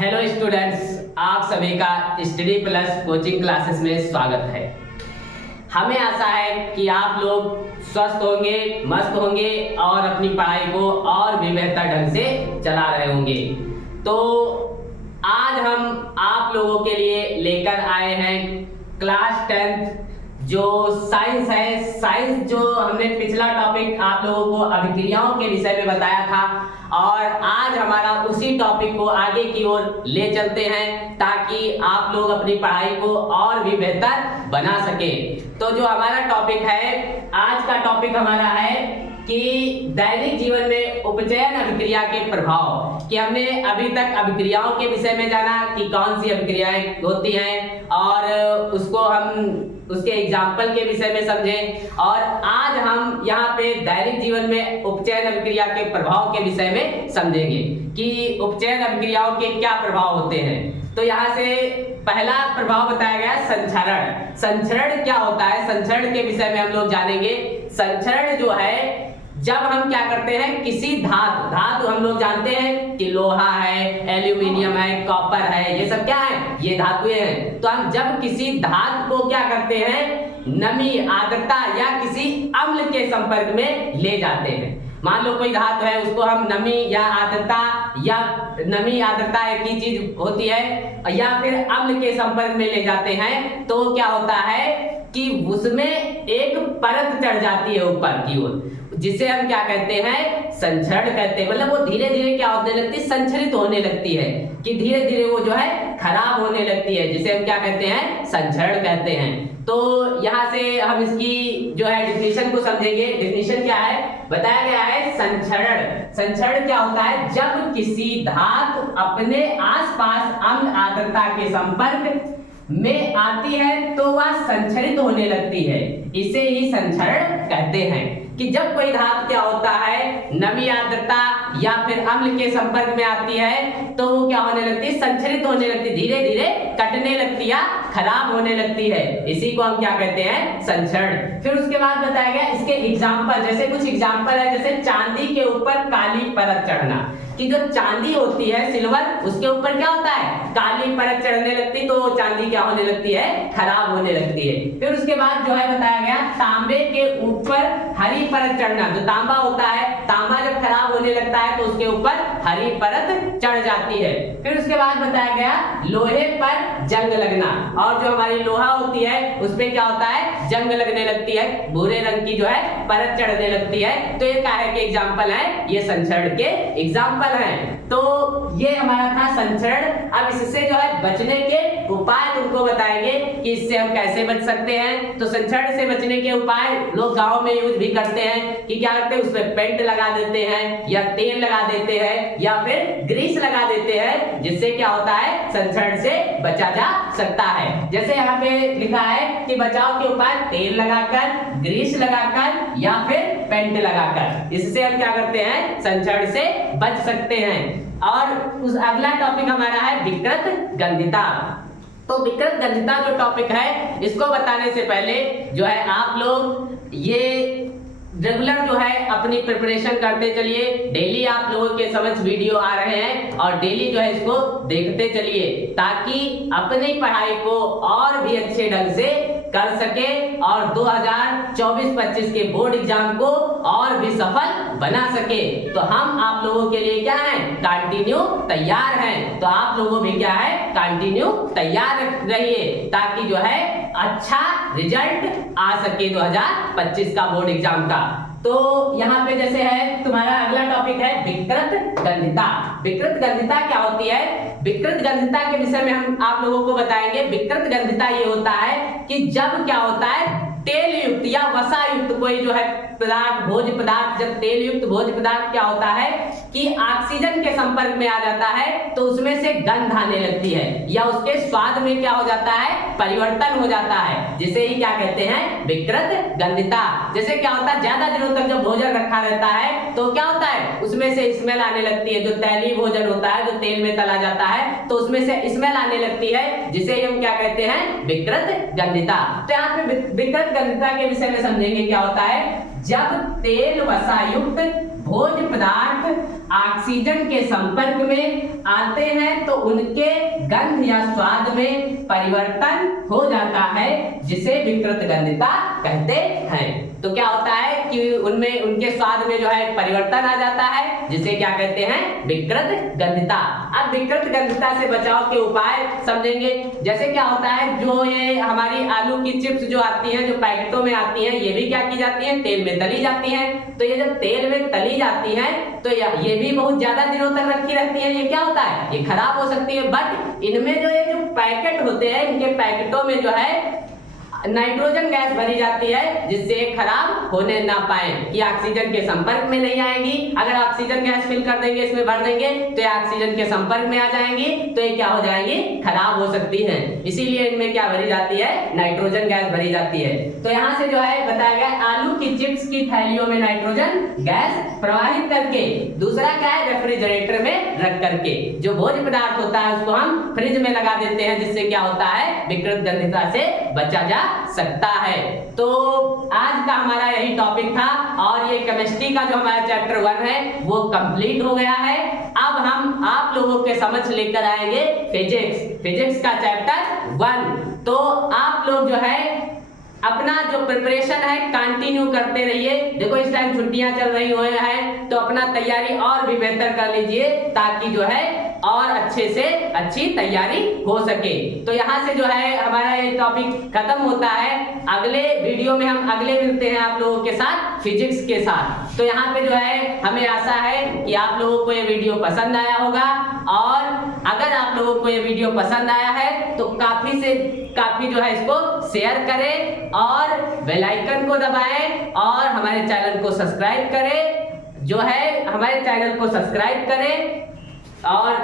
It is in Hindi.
हेलो स्टूडेंट्स, आप सभी का स्टडी प्लस कोचिंग क्लासेस में स्वागत है। हमें आशा है कि आप लोग स्वस्थ होंगे, मस्त होंगे और अपनी पढ़ाई को और भी बेहतर ढंग से चला रहे होंगे। तो आज हम आप लोगों के लिए लेकर आए हैं क्लास 10th जो साइंस है। साइंस जो हमने पिछला टॉपिक आप लोगों को अभिक्रियाओं के विषय में बताया था और आज हमारा उसी टॉपिक को आगे की ओर ले चलते हैं ताकि आप लोग अपनी पढ़ाई को और भी बेहतर बना सके। तो जो हमारा टॉपिक है, आज का टॉपिक हमारा है कि दैनिक जीवन में उपचयन अभिक्रिया के प्रभाव। कि हमने अभी तक अभिक्रियाओं के विषय में जाना कि कौन सी अभिक्रियाएं होती हैं और उसको हम उसके एग्जाम्पल के विषय में समझे, और आज हम यहाँ पे दैनिक जीवन में उपचयन अभिक्रिया के प्रभाव के विषय में समझेंगे कि उपचयन अभिक्रियाओं के क्या प्रभाव होते हैं। तो यहाँ से पहला प्रभाव बताया गया संचरण। संचरण क्या होता है, संचरण के विषय में हम लोग जानेंगे। संचरण जो है, जब हम क्या करते हैं, किसी धातु हम लोग जानते हैं कि लोहा है, एल्यूमिनियम है, कॉपर है, ये सब क्या है, ये धातुएं हैं। तो हम जब किसी धातु को क्या करते हैं, नमी, आर्द्रता या किसी अम्ल के संपर्क में ले जाते हैं। मान लो कोई धातु है, उसको हम नमी या आर्द्रता, या नमी आर्द्रता एक ही चीज होती है, या फिर अम्ल के संपर्क में ले जाते हैं, तो क्या होता है कि उसमें एक परत चढ़ जाती है ऊपर की ओर, जिसे हम क्या कहते हैं, संचरण कहते हैं। मतलब वो धीरे धीरे क्या होने लगती है, संचरित होने लगती है, कि धीरे धीरे वो जो है खराब होने लगती है, जिसे हम क्या कहते हैं, संचरण कहते हैं। तो यहाँ से हम इसकी जो है डिफिनीशन को समझेंगे। डिफिनीशन क्या है, बताया गया है संचरण। संचरण क्या होता है, जब किसी धातु अपने आसपास अम्ल आर्द्रता के संपर्क में आती है तो वह संचरित होने लगती है, इसे ही संचरण कहते हैं। कि जब कोई धातु क्या होता है, नमी, आर्द्रता या फिर अम्ल के संपर्क में आती है तो वो क्या होने लगती है, संचरित होने लगती है, धीरे धीरे कटने लगती है, खराब होने लगती है, इसी को हम क्या कहते हैं, संचरण। फिर उसके बाद बताया गया इसके एग्जाम्पल, जैसे कुछ एग्जाम्पल है, जैसे चांदी के ऊपर काली परत चढ़ना। कि जो चांदी होती है, सिल्वर, उसके ऊपर क्या होता है, काली परत चढ़ने लगती, तो चांदी क्या होने लगती है, खराब होने लगती है। फिर उसके बाद जो है बताया गया तांबे के ऊपर हरी परत चढ़ना। जो तांबा होता है, तांबा जब खराब होने लगता है तो उसके ऊपर हरी परत चढ़ जाती है। फिर उसके बाद बताया गया लोहे पर जंग लगना, और जो हमारी लोहा होती है उस पे क्या होता है, जंग लगने लगती है, भूरे रंग की जो है परत चढ़ने लगती है। तो ये क्या है कि एग्जाम्पल है, ये संचरण के एग्जाम्पल हैं। तो ये हमारा था संचरण। अब इससे जो है बचने के उपाय तुमको बताएंगे कि इससे हम कैसे बच सकते हैं। तो संचरण से बचने के उपाय लोग गांव में यूज भी करते हैं कि क्या करते हैं, उसमें पेंट लगा देते हैं या तेल लगा देते हैं या फिर ग्रीस लगा देते हैं, जिससे क्या होता है, संचरण से बचा जा सकता है। जैसे यहाँ पे लिखा है कि बचाव के उपाय तेल लगाकर, ग्रीस लगाकर या फिर पेंट लगाकर, इससे हम क्या करते हैं, संचरण से बच सकते हैं। और उस अगला टॉपिक हमारा है विकृत गंधिता। तो विकृत गंधिता जो टॉपिक है, इसको बताने से पहले जो है आप लोग ये रेगुलर जो है अपनी प्रिपरेशन करते चलिए। डेली आप लोगों के समझ वीडियो आ रहे हैं और डेली जो है इसको देखते चलिए, ताकि अपनी पढ़ाई को और भी अच्छे ढंग से कर सके और 2024-25 के बोर्ड एग्जाम को और भी सफल बना सके। तो हम आप लोगों के लिए क्या है, कंटिन्यू तैयार हैं। तो आप लोगों भी क्या है, कंटिन्यू तैयार रहिए, ताकि जो है अच्छा रिजल्ट आ सके 2025 का बोर्ड एग्जाम का। तो यहाँ पे जैसे है तुम्हारा अगला टॉपिक है विकृत गंधिता। विकृत गंधिता क्या होती है, विकृत गंधिता के विषय में हम आप लोगों को बताएंगे। विकृत गंधिता ये होता है कि जब क्या होता है, तेल युक्त या वसा युक्त कोई जो है पदार्थ, भोज्य पदार्थ, जब तेल युक्त भोज्य पदार्थ क्या होता है कि ऑक्सीजन के संपर्क में आ जाता है तो उसमें से गंध आने लगती है या उसके स्वाद में क्या हो जाता है, परिवर्तन हो जाता है, जिसे ही क्या कहते हैं, विकृत गंधिता। जैसे क्या होता है, ज्यादा दिनों तक जब भोजन रखा रहता है तो क्या होता है, उसमें से स्मेल आने लगती है। जो तैलीय भोजन होता है, जो तेल में तला जाता है, तो उसमें से स्मेल आने लगती है, जिसे हम क्या कहते हैं, विकृत गंधिता। तो यहाँ पे विकृत गंधिता के विषय में समझेंगे क्या होता है, जब तेल वसा युक्त भोज्य पदार्थ ऑक्सीजन के संपर्क में आते हैं तो उनके गंध या स्वाद में परिवर्तन हो जाता है, जिसे विकृत गंधिता कहते हैं। तो क्या होता है कि उनमें उनके स्वाद में जो है परिवर्तन आ जाता है, जिसे क्या कहते हैं, विकृत गंधिता। अब विकृत गंधिता से बचाव के उपाय समझेंगे। जैसे क्या होता है, जो ये हमारी आलू की चिप्स जो आती हैं, जो पैकेटों में आती हैं, ये भी क्या की जाती हैं, तेल में तली जाती हैं। तो ये जब तेल में तली जाती हैं तो ये भी बहुत ज्यादा दिनों तक रखी रहती है। ये क्या होता है, ये खराब हो सकती है। बट इनमें जो ये जो पैकेट होते हैं, इनके पैकेटों में जो है नाइट्रोजन गैस भरी जाती है, जिससे खराब होने ना पाए, कि ऑक्सीजन के संपर्क में नहीं आएंगी। अगर ऑक्सीजन गैस फिल कर देंगे, इसमें भर देंगे, तो ये ऑक्सीजन के संपर्क में आ जाएंगी, तो ये क्या हो जाएंगी, खराब हो सकती हैं। इसीलिए इनमें क्या भरी जाती है, नाइट्रोजन गैस भरी जाती है। तो यहाँ से जो है बताया गया, आलू की चिप्स की थैलियों में नाइट्रोजन गैस प्रवाहित करके, दूसरा क्या है, रेफ्रिजरेटर में रख करके, जो भोज्य पदार्थ होता है उसको हम फ्रिज में लगा देते हैं, जिससे क्या होता है, विकृत गंधिता से बचा जा सकता है। तो आज का हमारा यही टॉपिक था, और ये केमिस्ट्री का जो हमारा चैप्टर 1 है वो कंप्लीट हो गया है। अब हम आप लोगों के समझ लेकर आएंगे फिजिक्स का चैप्टर 1। तो आप लोग जो है अपना जो प्रिपरेशन है कंटिन्यू करते रहिए। देखो इस टाइम छुट्टियां चल रही हुई हैं, तो अपना तैयारी और भी बेहतर कर लीजिए, ताकि जो है और अच्छे से अच्छी तैयारी हो सके। तो यहाँ से जो है हमारा ये टॉपिक खत्म होता है। अगले वीडियो में हम अगले मिलते हैं आप लोगों के साथ, फिजिक्स के साथ। तो यहाँ पे जो है हमें आशा है कि आप लोगों को ये वीडियो पसंद आया होगा, और अगर आप लोगों को ये वीडियो पसंद आया है तो काफी से काफी जो है इसको शेयर करें, और बेल आइकन को दबाएं, और हमारे चैनल को सब्सक्राइब करें, जो है हमारे चैनल को सब्सक्राइब करें, और